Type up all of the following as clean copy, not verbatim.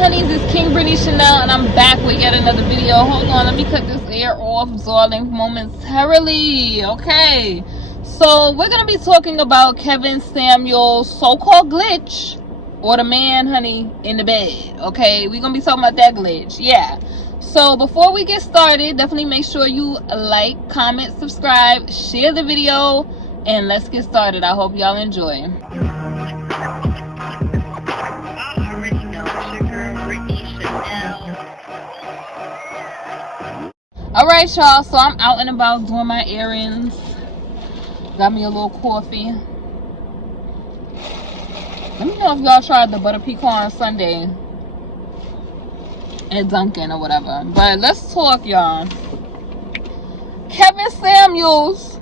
honeys, it's KingBritneyChanel, and I'm back with yet another video. Hold on, let me cut this air off, darling, momentarily. Okay, so we're gonna be talking about Kevin Samuel's so-called glitch, or the man, honey, in the bed. Okay, we're gonna be talking about that glitch. Yeah. So before we get started, definitely make sure you like, comment, subscribe, share the video, and let's get started. I hope y'all enjoy. Alright, y'all, so I'm out and about doing my errands. Got me a little coffee. Let me know if y'all tried the butter pecan sundae at Dunkin' or whatever. But let's talk, y'all. Kevin Samuels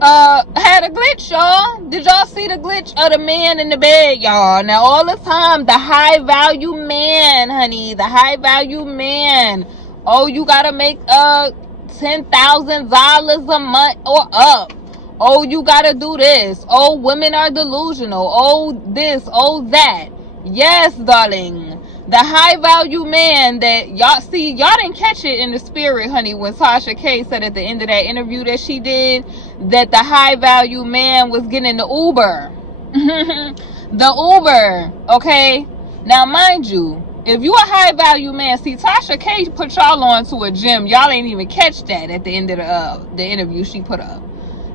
had a glitch, y'all. Did y'all see the glitch of the man in the bed, y'all? Now, all the time, the high value man, honey, the high value man. Oh, you gotta make $10,000 a month or up. Oh, you gotta do this. Oh, women are delusional. Oh, this, oh, that. Yes, darling. The high value man that y'all see, y'all didn't catch it in the spirit, honey, when Tasha K said at the end of that interview that she did that the high value man was getting the Uber. The Uber, okay? Now, mind you, if you a high value man, see, Tasha K put y'all on to a gym. Y'all ain't even catch that at the end of the interview she put up.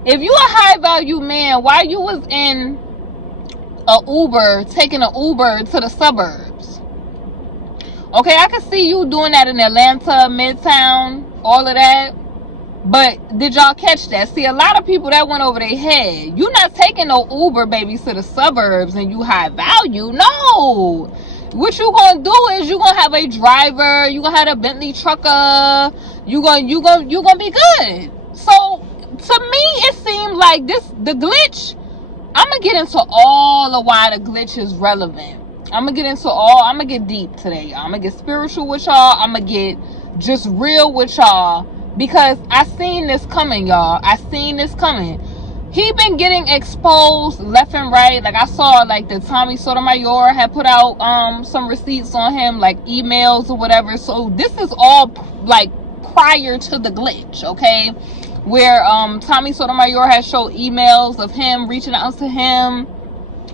If you a high value man, why you was in a Uber, taking an Uber to the suburbs? Okay, I can see you doing that in Atlanta, Midtown, all of that. But did y'all catch that? See, a lot of people that went over their head. You not taking no Uber, baby, to the suburbs and you high value. No. What you gonna do is you gonna have a driver, you gonna have a Bentley trucker, you gonna be good. So to me, it seemed like the glitch. I'm gonna get into all of why the glitch is relevant. I'm gonna get deep today, y'all. I'm gonna get spiritual with y'all. I'm gonna get just real with y'all because I seen this coming, y'all. I seen this coming. He been getting exposed left and right. Like I saw, like the Tommy Sotomayor had put out some receipts on him, like emails or whatever. So this is all like prior to the glitch, okay? Where Tommy Sotomayor had showed emails of him reaching out to him,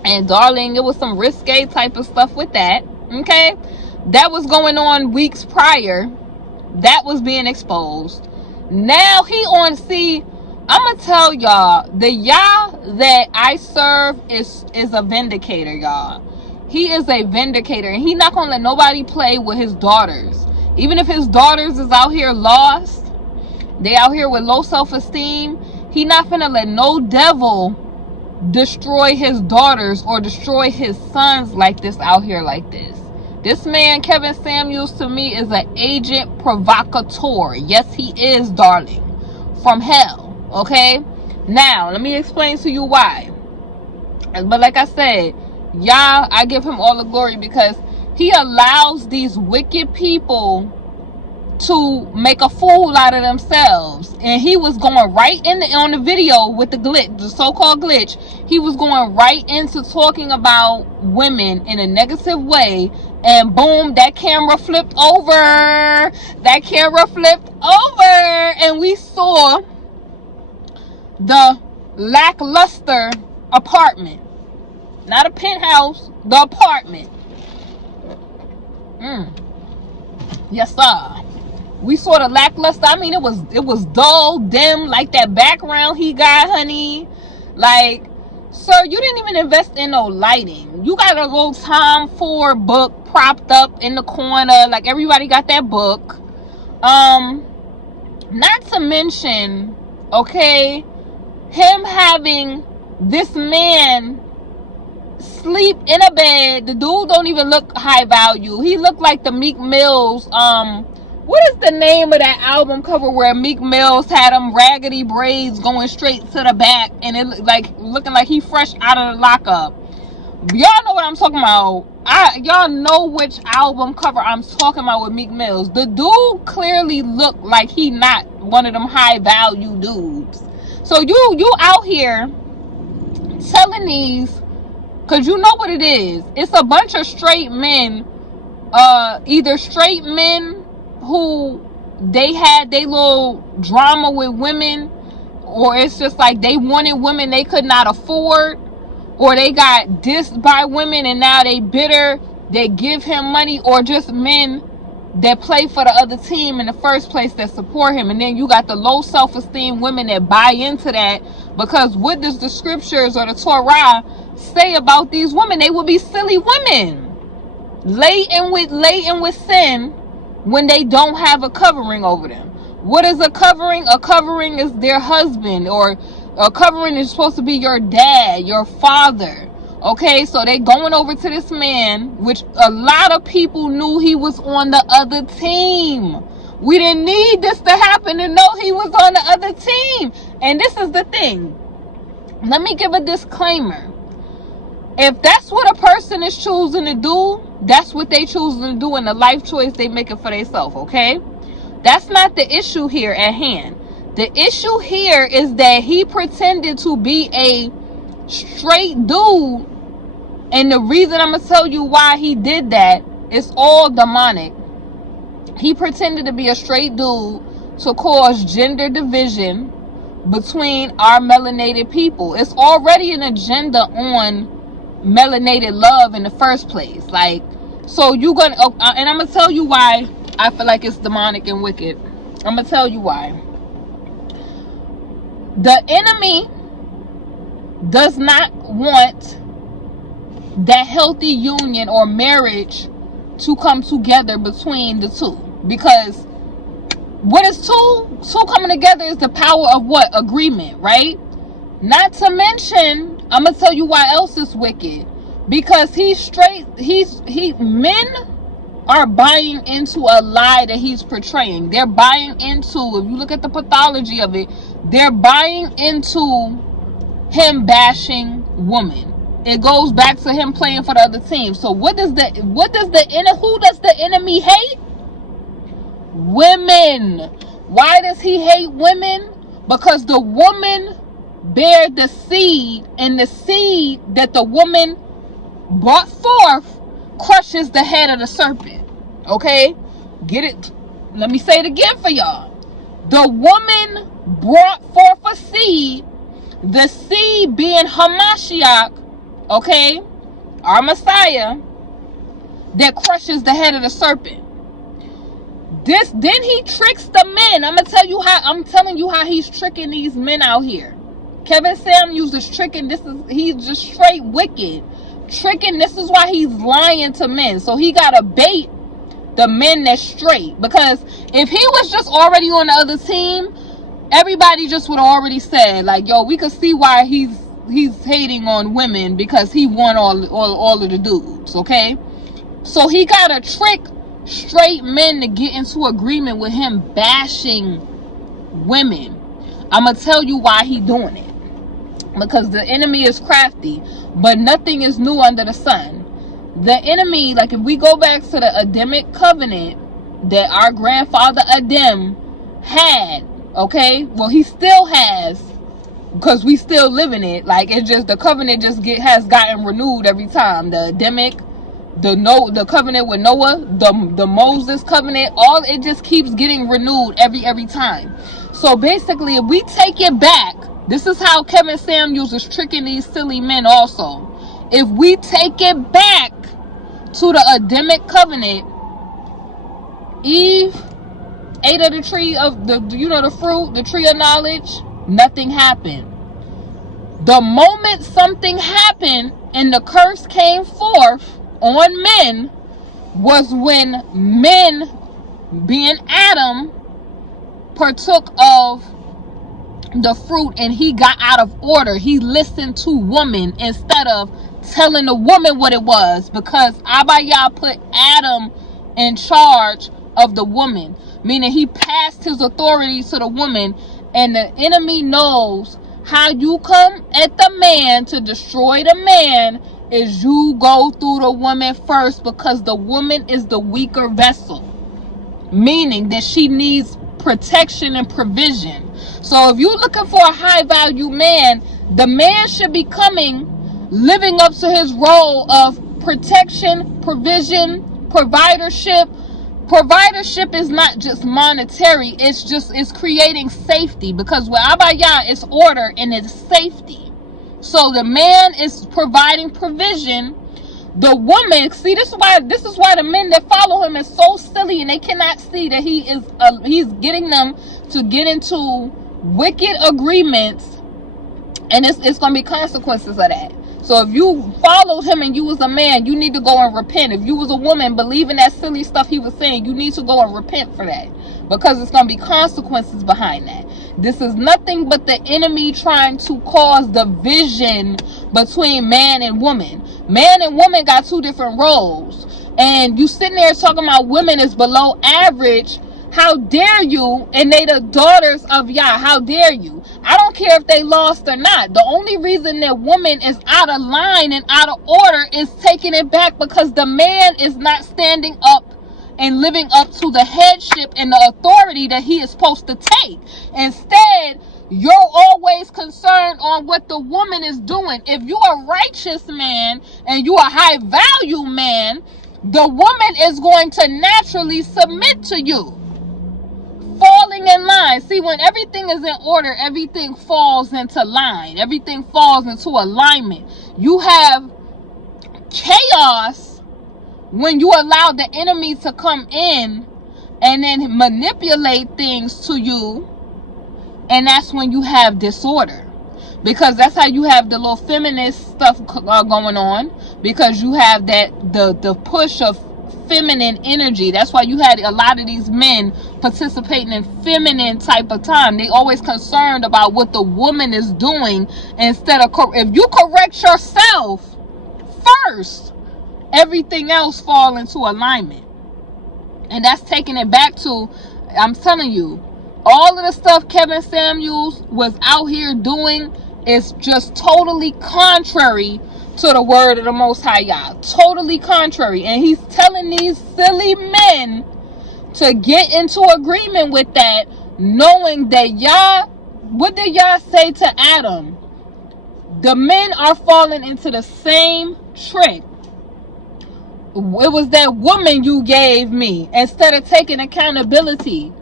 and darling, it was some risque type of stuff with that, okay? That was going on weeks prior. That was being exposed. Now he on, see, I'm gonna tell y'all, the Yah that I serve is a vindicator, y'all. He is a vindicator, and he not gonna let nobody play with his daughters. Even if his daughters is out here lost, they out here with low self-esteem, he not finna let no devil destroy his daughters or destroy his sons like this out here like this. This man, Kevin Samuels, to me is an agent provocateur. Yes, he is, darling. From hell. Okay, now let me explain to you why. But like I said, y'all, I give him all the glory because he allows these wicked people to make a fool out of themselves. And he was going right on the video with the glitch, the so-called glitch. He was going right into talking about women in a negative way, and boom, that camera flipped over. And we saw the lackluster apartment, not a penthouse, the apartment. Yes, sir. We saw the lackluster. I mean, it was dull, dim, like that background he got, honey. Like, sir, you didn't even invest in no lighting. You got a little Tom Ford book propped up in the corner, like everybody got that book. Not to mention, okay, him having this man sleep in a bed. The dude don't even look high value. He looked like the Meek Mills, what is the name of that album cover where Meek Mills had them raggedy braids going straight to the back, and it like looking like he fresh out of the lockup? Y'all know what I'm talking about. Y'all know which album cover I'm talking about with Meek Mills. The dude clearly looked like he not one of them high value dudes. So you out here telling these, because you know what it is. It's a bunch of straight men either straight men who they had their little drama with women, or it's just like they wanted women they could not afford, or they got dissed by women and now they bitter, they give him money, or just men that play for the other team in the first place that support him. And then you got the low self-esteem women that buy into that, because what does the scriptures or the Torah say about these women? They would be silly women, laden with sin when they don't have a covering over them. What is a covering? A covering is their husband, or a covering is supposed to be your dad, your father. Okay, so they going over to this man, which a lot of people knew he was on the other team. We didn't need this to happen to know he was on the other team. And this is the thing. Let me give a disclaimer. If that's what a person is choosing to do, that's what they choosing to do, in the life choice they making for themselves, okay? That's not the issue here at hand. The issue here is that he pretended to be a straight dude, and the reason I'm gonna tell you why he did that is all demonic. He pretended to be a straight dude to cause gender division between our melanated people. It's already an agenda on melanated love in the first place. Like, so you gonna, and I'm gonna tell you why I feel like it's demonic and wicked. I'm gonna tell you why. The enemy does not want that healthy union or marriage to come together between the two, because what is two coming together is the power of what? Agreement, right? Not to mention, I'm gonna tell you why else it's wicked, because men are buying into a lie that he's portraying. They're buying into, if you look at the pathology of it, they're buying into him bashing women. It goes back to him playing for the other team. So who does the enemy hate? Women. Why does he hate women? Because the woman bear the seed, and the seed that the woman brought forth crushes the head of the serpent. Okay? Get it? Let me say it again for y'all. The woman brought forth a seed, the seed being Hamashiach, okay, our Messiah, that crushes the head of the serpent. Then he tricks the men. I'm telling you how he's tricking these men out here. Kevin Sam uses tricking. He's just straight wicked. Tricking, this is why he's lying to men. So he gotta bait the men that's straight. Because if he was just already on the other team, everybody just would have already said, like, yo, we could see why he's hating on women, because he won all of the dudes, okay? So he gotta trick straight men to get into agreement with him bashing women. I'm gonna tell you why he doing it. Because the enemy is crafty, but nothing is new under the sun. The enemy, like if we go back to the Adamic covenant that our grandfather Adam had, okay, well he still has, because we still live in it. Like, it's just the covenant has gotten renewed every time. The Adamic, the covenant with Noah, the Moses covenant, all it just keeps getting renewed every time. So basically, if we take it back, this is how Kevin Samuels is tricking these silly men also. If we take it back to the Adamic covenant, Eve ate of the tree of the fruit, the tree of knowledge, nothing happened. The moment something happened and the curse came forth on men was when men, being Adam, partook of the fruit and he got out of order. He listened to woman instead of telling the woman what it was, because Abaya put Adam in charge of the woman, meaning he passed his authority to the woman. And the enemy knows how you come at the man to destroy the man is you go through the woman first, because the woman is the weaker vessel, meaning that she needs protection and provision. So if you're looking for a high value man, the man should be living up to his role of protection, provision, Providership is not just monetary. It's creating safety, because with Abaya, it's order and it's safety. So the man is providing provision. The woman, see, this is why the men that follow him is so silly, and they cannot see that he's getting them to get into wicked agreements, and it's going to be consequences of that. So if you followed him and you was a man, you need to go and repent. If you was a woman believing that silly stuff he was saying, you need to go and repent for that, because it's going to be consequences behind that. This is nothing but the enemy trying to cause division between man and woman. Man and woman got two different roles, and you sitting there talking about women is below average. How dare you? And they the daughters of Yah. How dare you? I don't care if they lost or not. The only reason that woman is out of line and out of order is taking it back, because the man is not standing up and living up to the headship and the authority that he is supposed to take. Instead, you're always concerned on what the woman is doing. If you're a righteous man and you're a high value man, the woman is going to naturally submit to you, falling in line. See, when everything is in order, everything falls into line. Everything falls into alignment. You have chaos when you allow the enemy to come in and then manipulate things to you, and that's when you have disorder, because that's how you have the little feminist stuff going on, because you have that the push of feminine energy. That's why you had a lot of these men participating in feminine type of time. They always concerned about what the woman is doing, instead of, if you correct yourself first, everything else fall into alignment. And that's taking it back to, I'm telling you, all of the stuff Kevin Samuels was out here doing is just totally contrary to the word of the Most High Yah. Totally contrary. And he's telling these silly men to get into agreement with that, knowing that Yah, what did Yah say to Adam? The men are falling into the same trick. It was that woman you gave me, instead of taking accountability.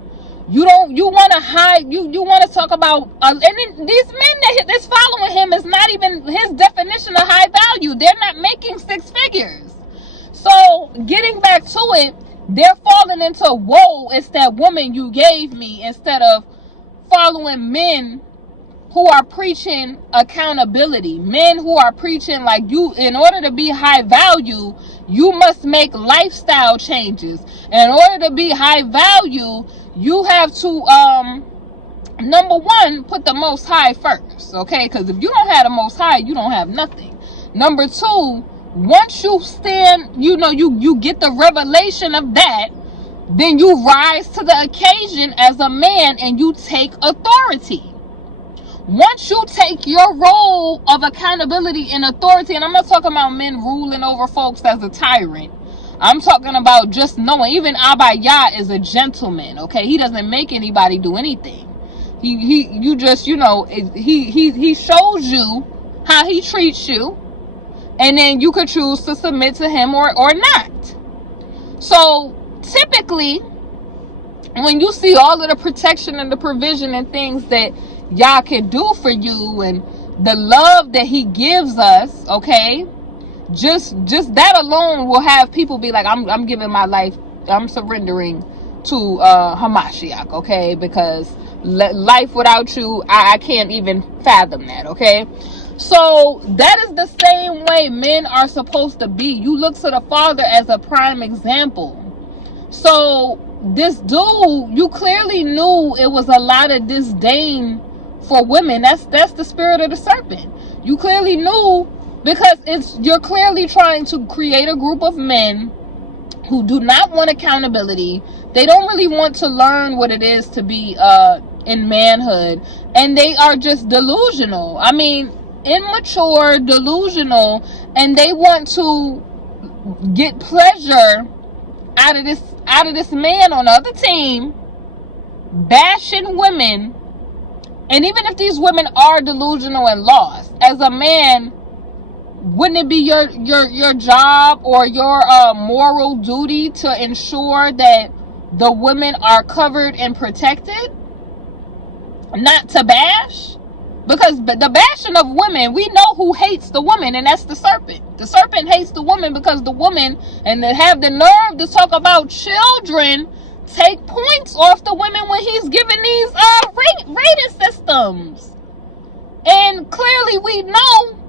You want to hide, you want to talk about, and then these men that's following him is not even his definition of high value. They're not making six figures. So getting back to it, they're falling into, whoa, it's that woman you gave me, instead of following men who are preaching accountability. Men who are preaching like, you, in order to be high value, you must make lifestyle changes. In order to be high value, you have to, number one, put the Most High first, okay? Because if you don't have the Most High, you don't have nothing. Number two, once you stand, you get the revelation of that, then you rise to the occasion as a man and you take authority. Once you take your role of accountability and authority, and I'm not talking about men ruling over folks as a tyrant. I'm talking about just knowing, even Abaya is a gentleman, okay? He doesn't make anybody do anything. He shows you how he treats you, and then you could choose to submit to him or not. So typically, when you see all of the protection and the provision and things that Yah can do for you, and the love that he gives us, okay, just that alone will have people be like, I'm giving my life, I'm surrendering to Hamashiach, okay, because life without you, I can't even fathom that, okay? So that is the same way men are supposed to be. You look to the Father as a prime example. So this dude, you clearly knew it was a lot of disdain for women. That's the spirit of the serpent. You clearly knew, because you're clearly trying to create a group of men who do not want accountability. They don't really want to learn what it is to be in manhood, and they are just delusional. I mean, immature, delusional, and they want to get pleasure out of this man on the other team, bashing women. And even if these women are delusional and lost, as a man, wouldn't it be your job or your moral duty to ensure that the women are covered and protected, not to bash? Because the bashing of women, we know who hates the woman, and that's the serpent. The serpent hates the woman because the woman, and they have the nerve to talk about children, take points off the women when he's giving these rating systems. And clearly we know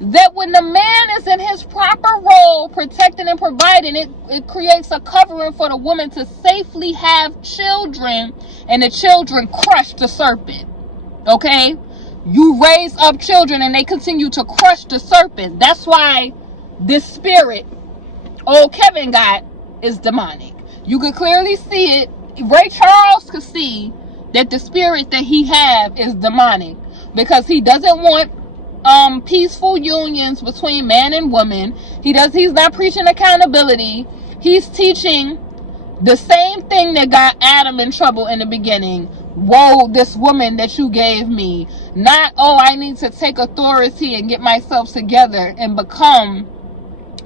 that when the man is in his proper role, protecting and providing, it creates a covering for the woman to safely have children, and the children crush the serpent. Okay? You raise up children and they continue to crush the serpent. That's why this spirit old Kevin got is demonic. You could clearly see it. Ray Charles could see that the spirit that he have is demonic, because he doesn't want peaceful unions between man and woman. He's not preaching accountability. He's teaching the same thing that got Adam in trouble in the beginning. Woe, this woman that you gave me. Not, oh, I need to take authority and get myself together and become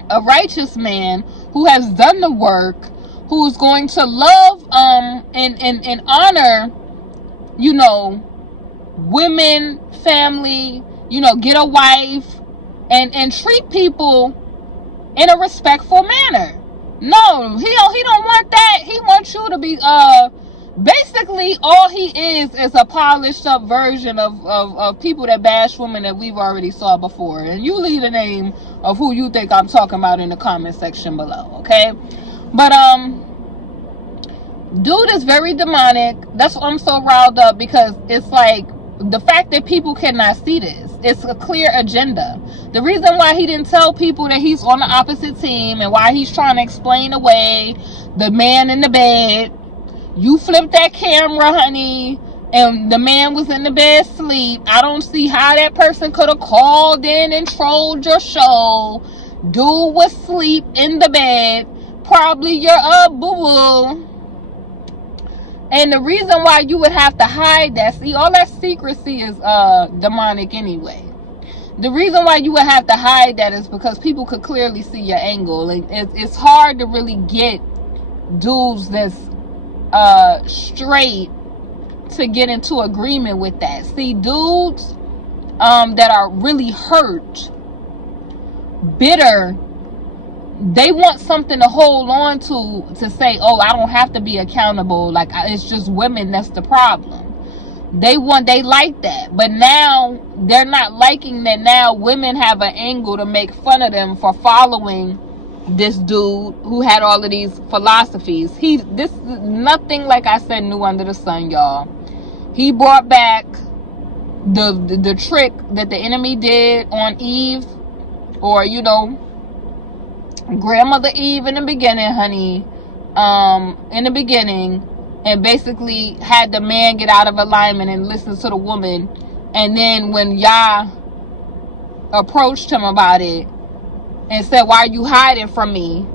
a righteous man who has done the work, who's going to love and honor, you know, women, family, you know, get a wife and treat people in a respectful manner. No, he don't want that. He wants you to be basically all he is a polished up version of people that bash women that we've already saw before. And you leave the name of who you think I'm talking about in the comment section below, okay? But dude is very demonic. That's why I'm so riled up, because it's like the fact that people cannot see this. It's a clear agenda. The reason why he didn't tell people that he's on the opposite team, and why he's trying to explain away the man in the bed. You flipped that camera, honey, and the man was in the bed asleep. I don't see how that person could have called in and trolled your show. Dude was asleep in the bed. Probably your boo-boo. And the reason why you would have to hide that, see, all that secrecy is demonic anyway. The reason why you would have to hide that is because people could clearly see your angle. And it's hard to really get dudes that's straight to get into agreement with that. See, dudes that are really hurt, bitter, they want something to hold on to say, oh, I don't have to be accountable, like it's just women that's the problem. They like that, but now they're not liking that. Now women have an angle to make fun of them for following this dude who had all of these philosophies. This is nothing, like I said, new under the sun, y'all. He brought back the trick that the enemy did on Eve, or you know, grandmother Eve in the beginning, honey, in the beginning, and basically had the man get out of alignment and listen to the woman. And then when Yah approached him about it and said, why are you hiding from me?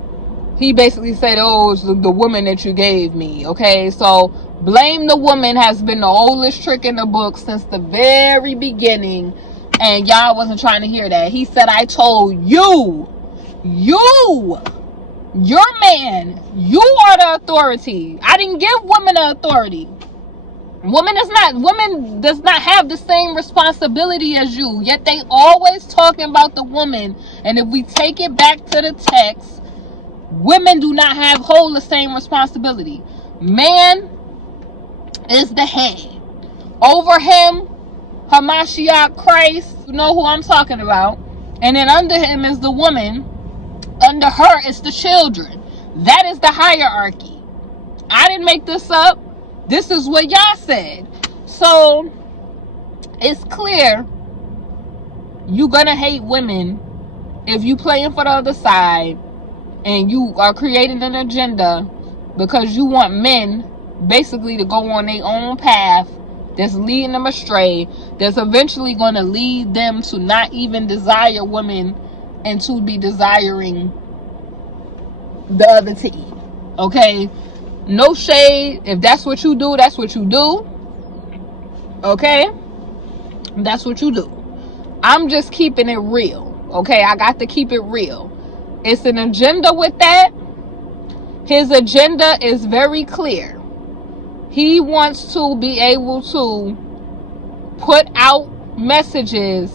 He basically said, oh, it's the woman that you gave me. Okay, so blame the woman has been the oldest trick in the book since the very beginning. And Yah wasn't trying to hear that. He said, I told you, your man, you are the authority. I didn't give women the authority. Women does not have the same responsibility as you, yet they always talking about the woman. And if we take it back to the text, women do not hold the same responsibility. Man is the head. Over him, Hamashiach, Christ, you know who I'm talking about. And then under him is the woman. Under her is the children. That is the hierarchy. I didn't make this up. This is what y'all said. So it's clear you're gonna hate women if you playing for the other side and you are creating an agenda because you want men basically to go on their own path that's leading them astray, that's eventually going to lead them to not even desire women and to be desiring the other team. Okay, no shade. If that's what you do, that's what you do. Okay, that's what you do. I'm just keeping it real. Okay, I got to keep it real. It's an agenda with that. His agenda is very clear. He wants to be able to put out messages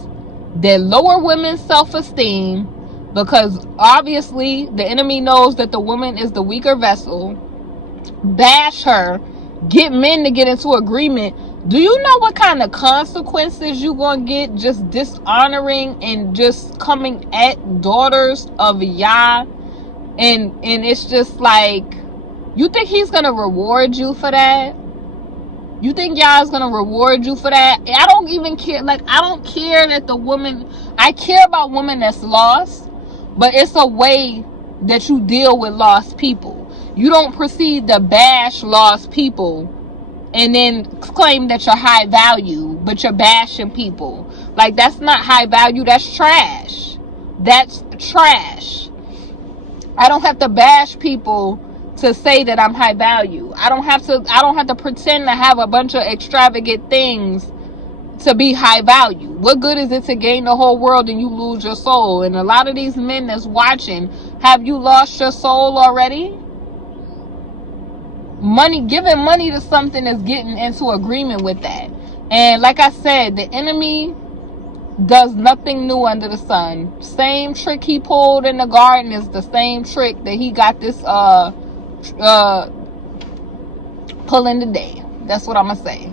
that lower women's self-esteem, because obviously the enemy knows that the woman is the weaker vessel. Bash her, get men to get into agreement. Do you know what kind of consequences you gonna get just dishonoring and just coming at daughters of Yah? And it's just like, you think he's gonna reward you for that? You think Yah is gonna reward you for that? I don't even care. Like, I don't care that the woman, I care about women that's lost, but it's a way that you deal with lost people. You don't proceed to bash lost people and then claim that you're high value, but you're bashing people. Like, that's not high value. That's trash. That's trash. I don't have to bash people to say that I'm high value. I don't have to pretend to have a bunch of extravagant things to be high value. What good is it to gain the whole world and you lose your soul? And a lot of these men that's watching, have you lost your soul already? Giving money to something is getting into agreement with that. And like I said, the enemy does nothing new under the sun. Same trick he pulled in the garden is the same trick that he got this pulling today. That's what I'm gonna say.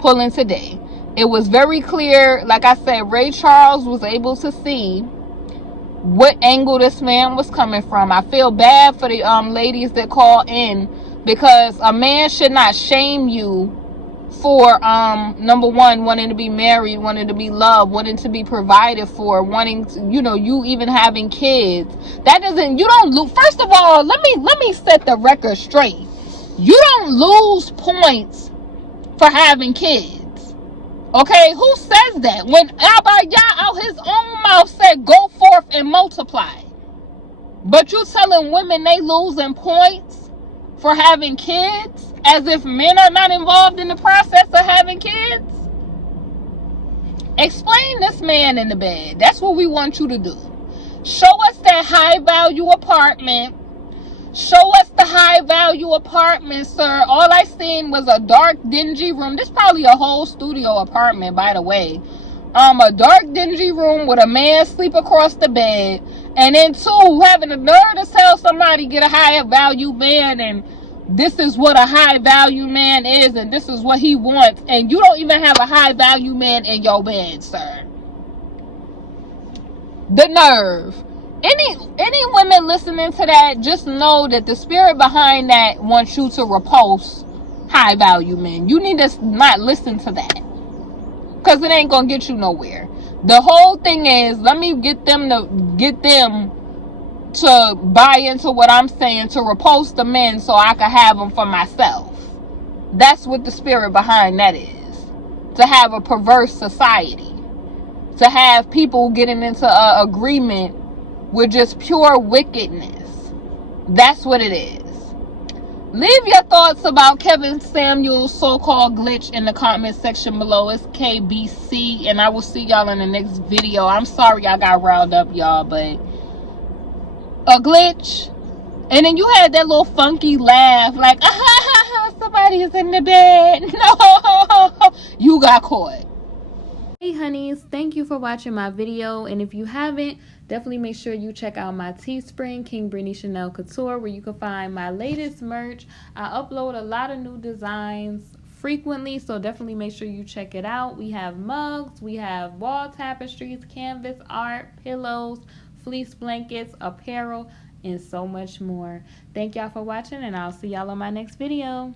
Pulling today. It was very clear. Like I said, Ray Charles was able to see what angle this man was coming from. I feel bad for the ladies that call in, because a man should not shame you for number one, wanting to be married, wanting to be loved, wanting to be provided for, wanting to, you even having kids. That doesn't, you don't lose. First of all, let me set the record straight. You don't lose points for having kids. Okay, who says that? When Abba Yah out his own mouth said, go forth and multiply. But you telling women they losing points for having kids, as if men are not involved in the process of having kids? Explain this man in the bed. That's what we want you to do. Show us that high value apartment. Show us the high value apartment, sir. All I seen was a dark, dingy room. This is probably a whole studio apartment, by the way. A dark, dingy room with a man sleep across the bed. And then two, having the nerve to tell somebody get a higher value man, and this is what a high value man is, and this is what he wants. And you don't even have a high value man in your bed, sir. The nerve. Any women listening to that, just know that the spirit behind that wants you to repulse high value men. You need to not listen to that, because it ain't gonna get you nowhere. The whole thing is, let me get them to buy into what I'm saying, to repulse the men so I can have them for myself. That's what the spirit behind that is. To have a perverse society, to have people getting into agreement with just pure wickedness. That's what it is. Leave your thoughts about Kevin Samuel's so-called glitch in the comment section below. It's KBC, and I will see y'all in the next video. I'm sorry I got riled up, y'all, but a glitch. And then you had that little funky laugh, like, somebody is in the bed. No, you got caught. Hey honeys, thank you for watching my video, and if you haven't, definitely make sure you check out my Teespring, KingBritneyChanel Couture, where you can find my latest merch. I upload a lot of new designs frequently, so definitely make sure you check it out. We have mugs, we have wall tapestries, canvas art, pillows, fleece blankets, apparel, and so much more. Thank y'all for watching, and I'll see y'all on my next video.